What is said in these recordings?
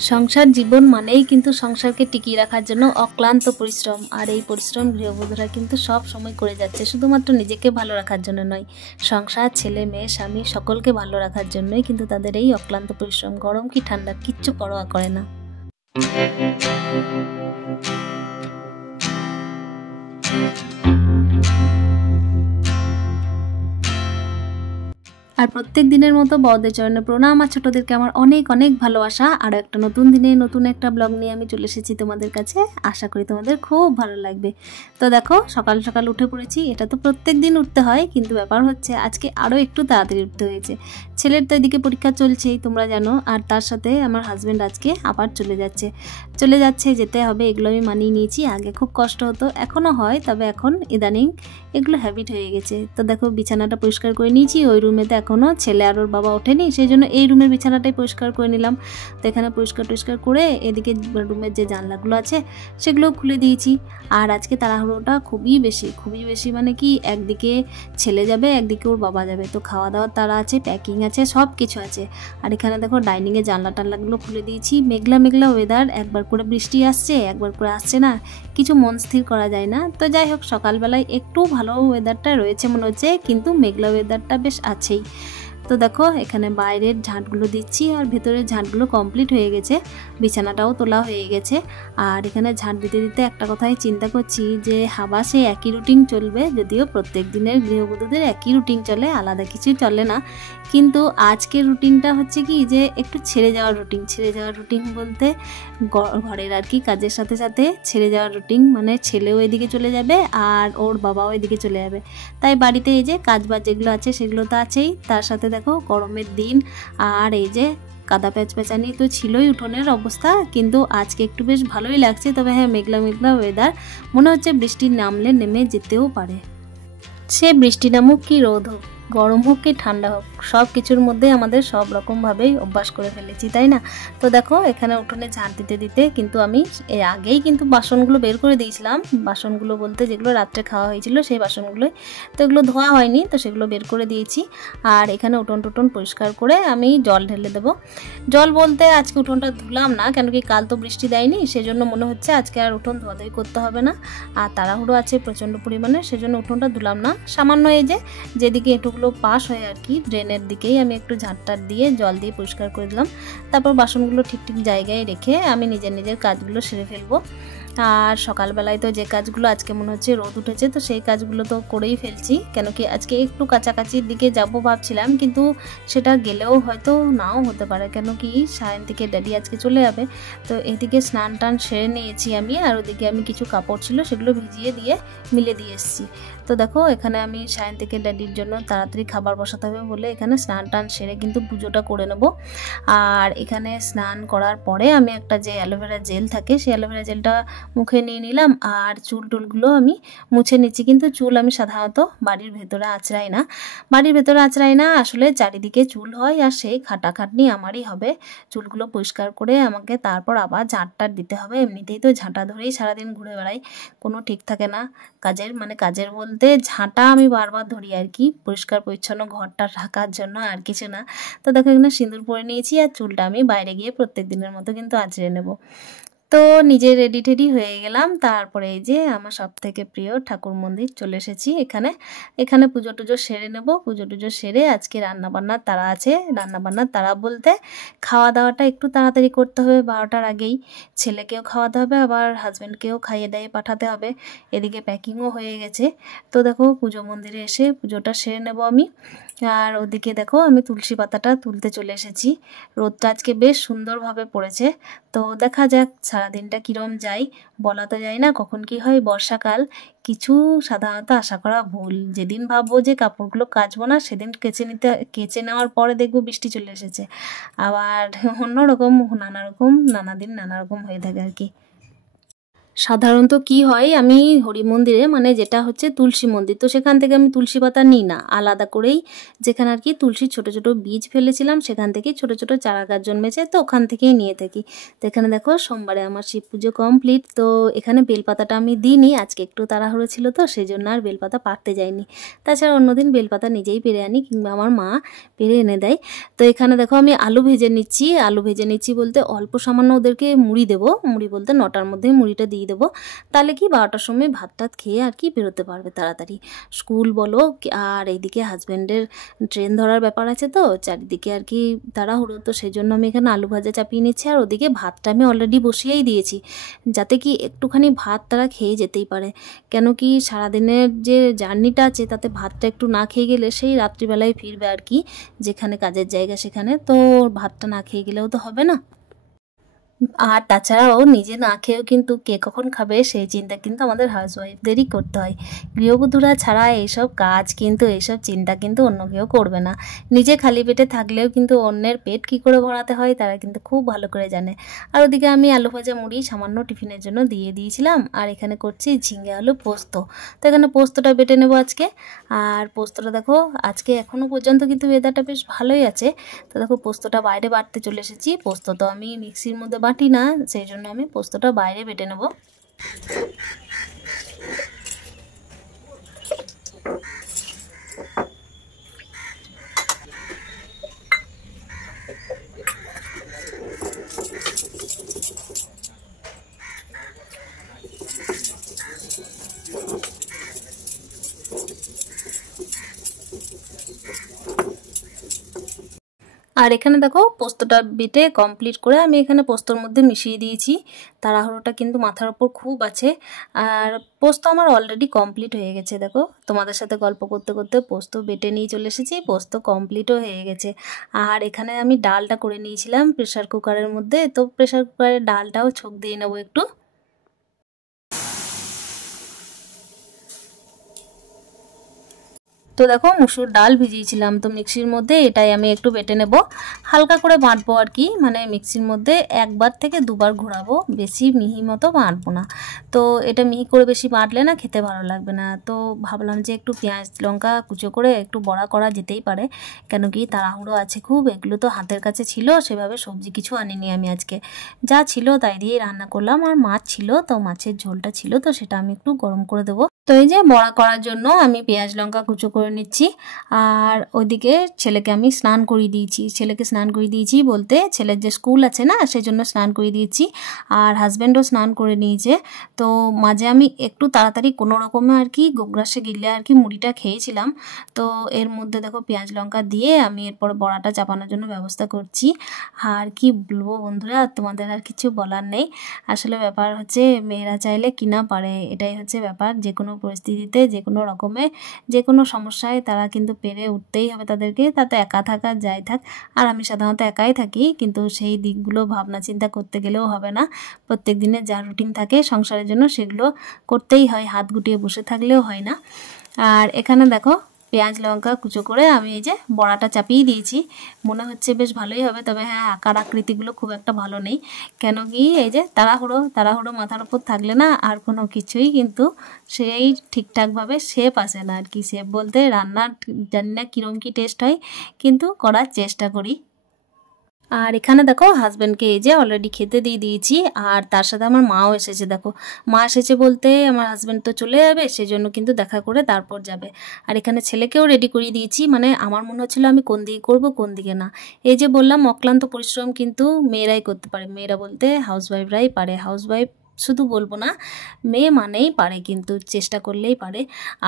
সংসার জীবন মানেই কিন্তু সংসারকে টিকিয়ে রাখার জন্য অক্লান্ত পরিশ্রম। আর এই পরিশ্রম গৃহবধূরা কিন্তু সব সময় করে যাচ্ছে, শুধুমাত্র নিজেকে ভালো রাখার জন্য নয়, সংসার, ছেলে মেয়ে, স্বামী সকলকে ভালো রাখার জন্যই কিন্তু তাদের এই অক্লান্ত পরিশ্রম। গরম কি ঠান্ডা কিচ্ছু পরোয়া করে না। আর প্রত্যেক দিনের মতো বড়দের চরণে প্রণাম, আর ছোটদেরকে আমার অনেক অনেক ভালোবাসা। আর একটা নতুন দিনে নতুন একটা ব্লগ নিয়ে আমি চলে এসেছি তোমাদের কাছে। আশা করি তোমাদের খুব ভালো লাগবে। তো দেখো, সকাল সকাল উঠে পড়েছি। এটা তো প্রত্যেক দিন উঠতে হয়, কিন্তু ব্যাপার হচ্ছে আজকে আরও একটু তাড়াতাড়ি উঠতে হয়েছে। ছেলের তো এদিকে পরীক্ষা চলছেই, তোমরা জানো। আর তার সাথে আমার হাজব্যান্ড আজকে আবার চলে যাচ্ছে, যেতে হবে, এগুলো আমি মানিয়ে নিয়েছি। আগে খুব কষ্ট হতো, এখনও হয়, তবে এখন ইদানিং এগুলো হ্যাবিট হয়ে গেছে। তো দেখো, বিছানাটা পরিষ্কার করে নিয়েছি। ওই রুমেতে এখনও ছেলে আর ওর বাবা ওঠেনি, সেই জন্য এই রুমের বিছানাটাই পরিষ্কার করে নিলাম। তো এখানে পরিষ্কার করে এদিকে রুমের যে জানলাগুলো আছে সেগুলো খুলে দিয়েছি। আর আজকে তাড়াহুড়োটা খুবই বেশি, মানে কি, একদিকে ছেলে যাবে, একদিকে ওর বাবা যাবে। তো খাওয়া দাওয়ার তাড়া আছে, প্যাকিং আছে, সব কিছু আছে। আর এখানে দেখো ডাইনিংয়ে জানলা টানলাগুলো খুলে দিয়েছি। মেঘলা ওয়েদার, একবার করে বৃষ্টি আসছে, একবার করে আসছে না, কিছু মন স্থির করা যায় না। তো যাই হোক, সকালবেলায় একটু ভালো ওয়েদারটা রয়েছে মনে হচ্ছে, কিন্তু মেঘলা ওয়েদারটা বেশ আছেই। তো দেখো, এখানে বাইরের ঝাঁটগুলো দিচ্ছি, আর ভেতরের ঝাঁটগুলো কমপ্লিট হয়ে গেছে, বিছানাটাও তোলা হয়ে গেছে। আর এখানে ঝাঁট দিতে একটা কথাই চিন্তা করছি, যে হাবা সে একই রুটিন চলবে, যদিও প্রত্যেক দিনের গৃহবধূদের একই রুটিন চলে, আলাদা কিছুই চলে না। কিন্তু আজকের রুটিনটা হচ্ছে কি, যে একটু ছেড়ে যাওয়ার রুটিন বলতে ঘরের আর কি কাজের সাথে সাথে ছেড়ে যাওয়ার রুটিন, মানে ছেলেও এদিকে চলে যাবে আর ওর বাবাও এদিকে চলে যাবে। তাই বাড়িতে এই যে কাজবাজ যেগুলো আছে সেগুলো তো আছেই, তার সাথে দেখো গরমের দিন, আর এই যে কাদা প্যাচপ্যাচানি তো ছিলই উঠোনের অবস্থা, কিন্তু আজকে একটু বেশ ভালোই লাগছে। তবে হ্যাঁ, মেঘলা ওয়েদার, মনে হচ্ছে বৃষ্টি নামলে নেমে যেতেও পারে। সে বৃষ্টি নামুক কি রোদ হোক, গরম হোক কি ঠান্ডা হোক, সব কিছুর মধ্যে আমাদের সব রকমভাবেই অভ্যাস করে ফেলেছি, তাই না? তো দেখো, এখানে উঠোনে ঝাঁট দিতে কিন্তু আমি এর আগেই কিন্তু বাসনগুলো বের করে দিয়েছিলাম। বাসনগুলো বলতে যেগুলো রাত্রে খাওয়া হয়েছিল সেই বাসনগুলোই, তো এগুলো ধোয়া হয়নি, তো সেগুলো বের করে দিয়েছি। আর এখানে উঠোন পরিষ্কার করে আমি জল ঢেলে দেবো। জল বলতে আজকে উঠোনটা ধুলাম না, কেন কি কাল তো বৃষ্টি দেয়নি, সেজন্য মনে হচ্ছে আজকে আর উঠোন ধোয়াধুয়ি করতে হবে না। আর তাড়াহুড়ো আছে প্রচণ্ড পরিমাণে, সেজন্য উঠোনটা ধুলাম না। সামান্য এই যেদিকে এঁটুগুলো পাস হয় আর কি, ড্রেনের দিকেই আমি একটু ঝাঁটটার দিয়ে জল দিয়ে পরিষ্কার করে দিলাম। তারপর বাসনগুলো ঠিক জায়গায় রেখে আমি নিজের কাজগুলো সেরে ফেলবো। আর সকালবেলায় তো যে কাজগুলো, আজকে মনে হচ্ছে রোদ উঠেছে, তো সেই কাজগুলো তো করেই ফেলছি, কেন কি আজকে একটু কাছাকাছির দিকে যাব ভাবছিলাম, কিন্তু সেটা গেলেও হয়তো নাও হতে পারে, কেন কি সায়ন থেকে ড্যাডি আজকে চলে যাবে। তো এদিকে স্নান টান সেরে নিয়েছি আমি, আর ওদিকে আমি কিছু কাপড় ছিল সেগুলো ভিজিয়ে দিয়ে মিলে দিয়ে এসেছি। তো দেখো, এখানে আমি সায়ন থেকে ড্যাডির জন্য তাড়াতাড়ি খাবার বসাতে হবে বলে এখানে স্নান টান সেরে কিন্তু পুজোটা করে নেব। আর এখানে স্নান করার পরে আমি একটা যে অ্যালোভেরা জেল থাকে, সেই অ্যালোভেরা জেলটা মুখে নিয়ে নিলাম, আর চুলগুলো আমি মুছে নিচ্ছি। কিন্তু চুল আমি সাধারণত বাড়ির ভেতরে আঁচড়াই না, আসলে চারিদিকে চুল হয়, আর সেই খাটাখাটনি আমারই হবে। চুলগুলো পরিষ্কার করে আমাকে তারপর আবার ঝাঁটটার দিতে হবে। এমনিতেই তো ঝাঁটা ধরেই সারাদিন ঘুরে বেড়াই, কোনো ঠিক থাকে না কাজের বলতে ঝাঁটা আমি বারবার ধরি আর কি, পরিষ্কার পরিচ্ছন্ন ঘরটা রাখার জন্য, আর কিছু না। তো দেখো, এখানে সিঁদুর পরে নিয়েছি, আর চুলটা আমি বাইরে গিয়ে প্রত্যেক দিনের মতো কিন্তু আঁচড়ে নেব। তো নিজে রেডি টেডি হয়ে গেলাম। তারপরে এই যে আমার সব থেকে প্রিয় ঠাকুর মন্দির চলে এসেছি। এখানে পুজো টুজো সেরে নেব। পুজো টুজো সেরে আজকে রান্নাবান্নার তাড়া আছে। রান্নাবান্নার তাড়া বলতে খাওয়া দাওয়াটা একটু তাড়াতাড়ি করতে হবে, 12টার আগেই। ছেলেকেও খাওয়াতে হবে, আবার হাজব্যান্ডকেও খাইয়ে দাইয়ে পাঠাতে হবে। এদিকে প্যাকিংও হয়ে গেছে। তো দেখো, পুজো মন্দিরে এসে পুজোটা সেরে নেব আমি। আর ওদিকে দেখো, আমি তুলসী পাতাটা তুলতে চলে এসেছি। রোদটা আজকে বেশ সুন্দরভাবে পড়েছে। তো দেখা যাক সারাদিনটা কীরম যায়, বলা তো যায় না কখন কি হয়। বর্ষাকাল, কিছু সাধারণত আশা করা ভুল। যেদিন ভাববো যে কাপড়গুলো কাচবো না, সেদিন কেচে নেওয়ার পরে দেখবো বৃষ্টি চলে এসেছে। আবার অন্যরকম নানা দিন নানা রকম হয়ে থাকে আর কি। সাধারণত কি হয়, আমি হরি মন্দিরে মানে যেটা হচ্ছে তুলসী মন্দির, তো সেখান থেকে আমি তুলসী পাতা নিই না, আলাদা করেই যেখানে আর কি তুলসীর ছোট ছোট বীজ ফেলেছিলাম সেখান থেকেই ছোট ছোট চারা গাছ জন্মেছে, তো ওখান থেকেই নিয়ে থাকি। তো এখানে দেখো সোমবারে আমার শিব পুজো কমপ্লিট। তো এখানে বেলপাতাটা আমি দিইনি, আজকে একটু তাড়াহুড়ো ছিল তো সেই জন্য আর বেলপাতা পাড়তে যাইনি। তাছাড়া অন্যদিন বেলপাতা নিজেই পেরে আনি কিংবা আমার মা পেরে এনে দেয়। তো এখানে দেখো আমি আলু ভেজে নিচ্ছি। আলু ভেজে নিচ্ছি বলতে অল্প সামান্য ওদেরকে মুড়ি দেবো, মুড়ি বলতে 9টার মধ্যেই মুড়িটা দিয়ে দেবো, তাহলে কি 12টার সময় ভাত টাত খেয়ে আর কি বেরোতে পারবে তাড়াতাড়ি স্কুল বলো। আর এইদিকে হাজব্যান্ডের ট্রেন ধরার ব্যাপার আছে, তো চারিদিকে আর কি তাড়াহুড়ো, তো সেই জন্য আমি এখানে আলু ভাজা চাপিয়ে নিচ্ছি। আর ওদিকে ভাতটা আমি অলরেডি বসিয়েই দিয়েছি, যাতে কি একটুখানি ভাত তারা খেয়ে যেতেই পারে। কেন কি সারাদিনের যে জার্নিটা আছে তাতে ভাতটা একটু না খেয়ে গেলে সেই রাত্রিবেলায় ফিরবে আর কি, যেখানে কাজের জায়গা সেখানে, তো ভাতটা না খেয়ে গেলেও তো হবে না। আর তাছাড়াও নিজে না খেয়েও কিন্তু কে কখন খাবে সেই চিন্তা কিন্তু আমাদের হাউসওয়াইফদেরই করতে হয়। গৃহবধূরা ছাড়া এইসব কাজ কিন্তু, এইসব চিন্তা কিন্তু অন্য কেউ করবে না। নিজে খালি পেটে থাকলেও কিন্তু অন্যের পেট কী করে ভরাতে হয় তারা কিন্তু খুব ভালো করে জানে। আর ওদিকে আমি আলু ভাজা মুড়ি সামান্য টিফিনের জন্য দিয়ে দিয়েছিলাম, আর এখানে করছি ঝিঙে আলু পোস্ত। তো এখানে পোস্তটা বেটে নেবো আজকে। আর পোস্তটা দেখো আজকে এখনও পর্যন্ত কিন্তু ওয়েদারটা বেশ ভালোই আছে। তো দেখো পোস্তটা বাইরে বাটতে চলে এসেছি। পোস্ত তো আমি মিক্সির মধ্যে বাটি না, সেই জন্য আমি পোস্তটা বাইরে বেটে নেব। আর এখানে দেখো পোস্তটা বেটে কমপ্লিট করে আমি এখানে পোস্তর মধ্যে মিশিয়ে দিয়েছি। তাড়াহুড়োটা কিন্তু মাথার ওপর খুব আছে। আর পোস্ত আমার অলরেডি কমপ্লিট হয়ে গেছে। দেখো তোমাদের সাথে গল্প করতে করতে পোস্ত বেটে নিয়ে চলে এসেছি, পোস্ত কমপ্লিটও হয়ে গেছে। আর এখানে আমি ডালটা করে নিয়েছিলাম প্রেশার কুকারের মধ্যে, তো প্রেশার কুকারের ডালটাও ছোঁক দিয়ে নেবো একটু। তো দেখো মুসুর ডাল ভিজিয়েছিলাম তো মিক্সির মধ্যে, এটাই আমি একটু বেটে নেব। হালকা করে বাটবো আর কি, মানে মিক্সির মধ্যে একবার থেকে দুবার ঘোরাবো, বেশি মিহি মতো বাটবো না। তো এটা মিহি করে বেশি বাটলে না খেতে ভালো লাগবে না। তো ভাবলাম যে একটু পেঁয়াজ লঙ্কা কুচো করে একটু বড়া করা যেতেই পারে, কেন কি তাড়াহুড়ো আছে খুব। এগুলো তো হাতের কাছে ছিল, সেভাবে সবজি কিছু আনিনি আমি আজকে, যা ছিল তাই দিয়েই রান্না করলাম। আর মাছ ছিল, তো মাছের ঝোলটা ছিল, তো সেটা আমি একটু গরম করে দেবো। তো এই যে বড়া করার জন্য আমি পেঁয়াজ লঙ্কা কুচো করে নিচ্ছি। আর ওইদিকে ছেলেকে আমি স্নান করিয়ে দিয়েছি। ছেলেকে স্নান করিয়ে দিয়েছি বলতে ছেলের যে স্কুল আছে না সেই জন্য স্নান করিয়ে দিয়েছি। আর হাজব্যান্ডও স্নান করে নিয়েছে। তো মাঝে আমি একটু তাড়াতাড়ি কোনো রকমে আর কি গোগ্রাসে গিলে আর কি মুড়িটা খেয়েছিলাম। তো এর মধ্যে দেখো পেঁয়াজ লঙ্কা দিয়ে আমি এরপর বড়াটা চাপানোর জন্য ব্যবস্থা করছি। আর কি বলবো বন্ধুরা, তোমাদের আর কিছু বলার নেই। আসলে ব্যাপার হচ্ছে মেয়েরা চাইলে কিনা পারে, এটাই হচ্ছে ব্যাপার। যে কোনো পরিস্থিতিতে যে কোনো রকমে যে কোনো সমস্যায় তারা কিন্তু পেরে উঠতেই হবে তাদেরকে, তাতে একা থাকা যাই থাক। আর আমি সাধারণত একাই থাকি, কিন্তু সেই দিকগুলো ভাবনা চিন্তা করতে গেলেও হবে না। প্রত্যেক দিনের যা রুটিন থাকে সংসারের জন্য সেগুলো করতেই হয়, হাত গুটিয়ে বসে থাকলেও হয় না। আর এখানে দেখো পেঁয়াজ লঙ্কা কুচো করে আমি এই যে বড়াটা চাপিয়ে দিয়েছি। মনে হচ্ছে বেশ ভালোই হবে, তবে হ্যাঁ আকার আকৃতিগুলো খুব একটা ভালো নেই। কেন কি এই যে তাড়াহুড়ো তাড়াহুড়ো মাথার ওপর থাকলে না আর কোনো কিছুই কিন্তু সেই ঠিকঠাকভাবে শেপ আসে না আর কি। শেপ বলতে রান্নার জানি না কীরকম কী টেস্ট হয়, কিন্তু করার চেষ্টা করি। আর এখানে দেখো হাজব্যান্ডকে এই যে অলরেডি খেতে দিয়ে দিয়েছি। আর তার সাথে আমার মাও এসেছে। দেখো মা এসেছে বলতে আমার হাজব্যান্ড তো চলে যাবে, সেজন্য কিন্তু দেখা করে তারপর যাবে। আর এখানে ছেলেকেও রেডি করিয়ে দিয়েছি, মানে আমার মনে হচ্ছিলো আমি কোন দিকে করবো কোন দিকে না। এই যে বললাম অক্লান্ত পরিশ্রম কিন্তু মেয়েরাই করতে পারে, মেয়েরা বলতে হাউসওয়াইফরাই পারে। হাউসওয়াইফ শুধু বলবো না, মেয়ে মানেই পারে, কিন্তু চেষ্টা করলেই পারে।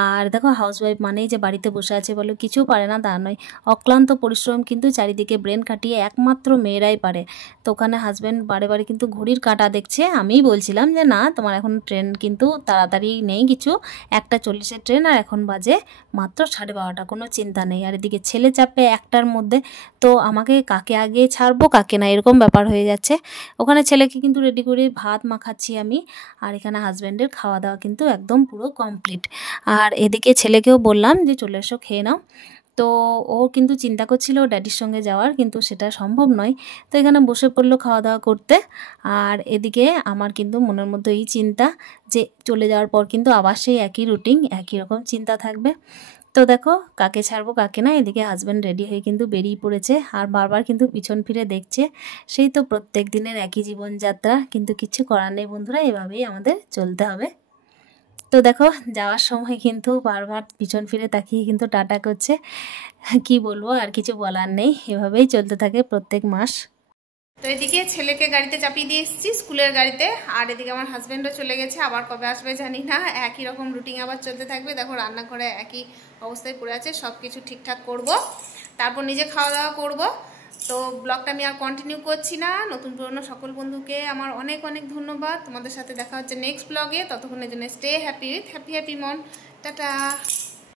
আর দেখো হাউসওয়াইফ মানেই যে বাড়িতে বসে আছে বলে কিছু পারে না তা নয়। অক্লান্ত পরিশ্রম কিন্তু চারিদিকে ব্রেন খাটিয়ে একমাত্র মেয়েরাই পারে। তো ওখানে হাজব্যান্ড বারে বারে কিন্তু ঘড়ির কাঁটা দেখছে। আমিই বলছিলাম যে না তোমার এখন ট্রেন কিন্তু তাড়াতাড়ি নেই কিছু, 1টা 40-এর ট্রেন, আর এখন বাজে মাত্র 12:30, কোনো চিন্তা নেই। আর এদিকে ছেলে চাপে 1টার মধ্যে, তো আমাকে কাকে আগে ছাড়বো কাকে না এরকম ব্যাপার হয়ে যাচ্ছে। ওখানে ছেলেকে কিন্তু রেডি করে ভাত মাখাচ্ছি আমি। আর এখানে হাজব্যান্ডের খাওয়া দাওয়া কিন্তু একদম পুরো কমপ্লিট। আর এদিকে ছেলেকেও বললাম যে চলে এসো খেয়ে নাও। তো তো ও কিন্তু চিন্তা করছিল ড্যাডির সঙ্গে যাওয়ার, কিন্তু সেটা সম্ভব নয়। তো এখানে বসে পড়লো খাওয়া দাওয়া করতে। আর এদিকে আমার কিন্তু মনের মধ্যে এই চিন্তা যে চলে যাওয়ার পর কিন্তু আবার সেই একই রুটিন, একই রকম চিন্তা থাকবে। তো দেখো কাকে ছাড়বো কাকে না, এদিকে হাজব্যান্ড রেডি হয়ে কিন্তু বেরিয়ে পড়েছে আর বারবার কিন্তু পিছন ফিরে দেখছে। সেই তো প্রত্যেক দিনের একই জীবনযাত্রা, কিন্তু কিছু করার নেই বন্ধুরা, এভাবেই আমাদের চলতে হবে। তো দেখো যাওয়ার সময় কিন্তু বারবার পিছন ফিরে তাকিয়ে কিন্তু টাটা করছে। কি বলবো, আর কিছু বলার নেই, এভাবেই চলতে থাকে প্রত্যেক মাস। তো এদিকে ছেলেকে গাড়িতে চাপিয়ে দিয়ে এসেছি, স্কুলের গাড়িতে। আর এদিকে আমার হাজব্যান্ডও চলে গেছে, আবার কবে আসবে জানি না। একই রকম রুটিন আবার চলতে থাকবে। দেখো রান্নাঘরে একই অবস্থায় পড়ে আছে, সব কিছু ঠিকঠাক করব, তারপর নিজে খাওয়া দাওয়া করব। তো ব্লগটা আমি আর কন্টিনিউ করছি না। নতুন পুরনো সকল বন্ধুকে আমার অনেক অনেক ধন্যবাদ। তোমাদের সাথে দেখা হচ্ছে নেক্সট ব্লগে। ততক্ষণের জন্য স্টে হ্যাপি উইথ হ্যাপি মন। টাটা।